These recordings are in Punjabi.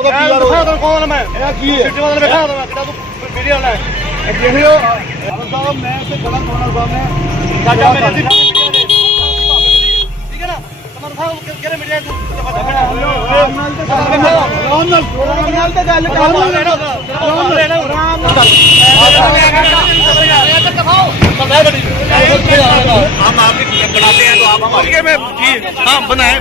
ਉਹਦਾ ਪੀਆਰ ਦਿਖਾ ਕੌਣ ਮੈਂ ਇਹ ਕੀ ਹੈ ਸਿੱਟੇ ਵਾਲਾ ਦਿਖਾ ਦਵਾਂ ਕਿਹੜਾ ਤੂੰ ਵੀਡੀਓ ਲੈ ਦੇਖਿਓ ਸਾਹਿਬ ਮੈਂ ਤੇ ਗਲਤ ਹੋਣਾ ਸਾਹਮਣੇ ਸਾਡਾ ਮੇਰੇ ਦੀ ਠੀਕ ਹੈ ਨਾ ਤੁਹਾਨੂੰ ਸਾਹਿਬ ਕਿਹੜੇ ਮੀਡੀਆ ਤੂੰ ਨਾਲ ਤੇ ਗੱਲ ਕਰ हम आपके बनाते हैं तो आप हमारे में हाँ बनाए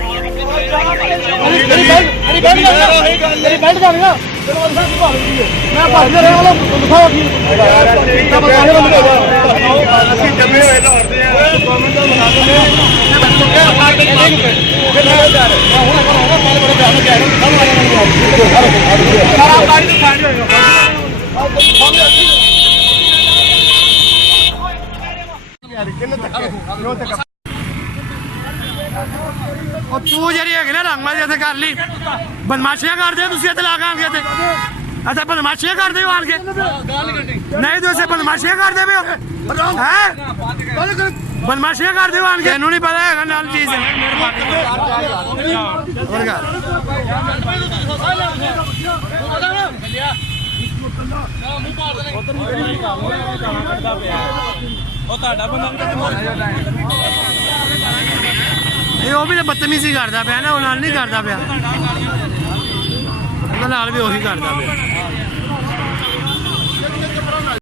ਉਹ ਤੂੰ ਜਿਹੜੀ ਹੈਗੀ ਨਾ ਰੰਗਬਾਜ਼ੀ ਇੱਥੇ ਕਰ ਲਈ ਬਦਮਾਸ਼ੀਆਂ ਕਰਦੇ ਹੋ ਤੁਸੀਂ ਇੱਥੇ ਲਾ ਕੇ ਆਣਗੇ ਇੱਥੇ ਇੱਥੇ ਬਦਮਾਸ਼ੀਆਂ ਕਰਦੇ ਹੋ ਆਣਗੇ ਨਹੀਂ ਤੁਸੀਂ ਬਦਮਾਸ਼ੀਆਂ ਕਰਦੇ ਪਏ ਹੋ ਹੈ ਬਦਮਾਸ਼ੀਆਂ ਕਰਦੇ ਹੋ ਆਣਗੇ ਇਹਨੂੰ ਨਹੀਂ ਪਤਾ ਹੈਗਾ ਨਾਲ ਚੀਜ਼ ਉਹ ਤੁਹਾਡਾ ਬੰਦਾ ਇਹ ਉਹ ਵੀ ਤਾਂ ਬਦਤਮੀਜ਼ੀ ਕਰਦਾ ਪਿਆ ਨਾ ਉਹ ਨਾਲ ਨਹੀਂ ਕਰਦਾ ਪਿਆ ਉਹਦੇ ਨਾਲ ਵੀ ਉਹੀ ਕਰਦਾ ਪਿਆ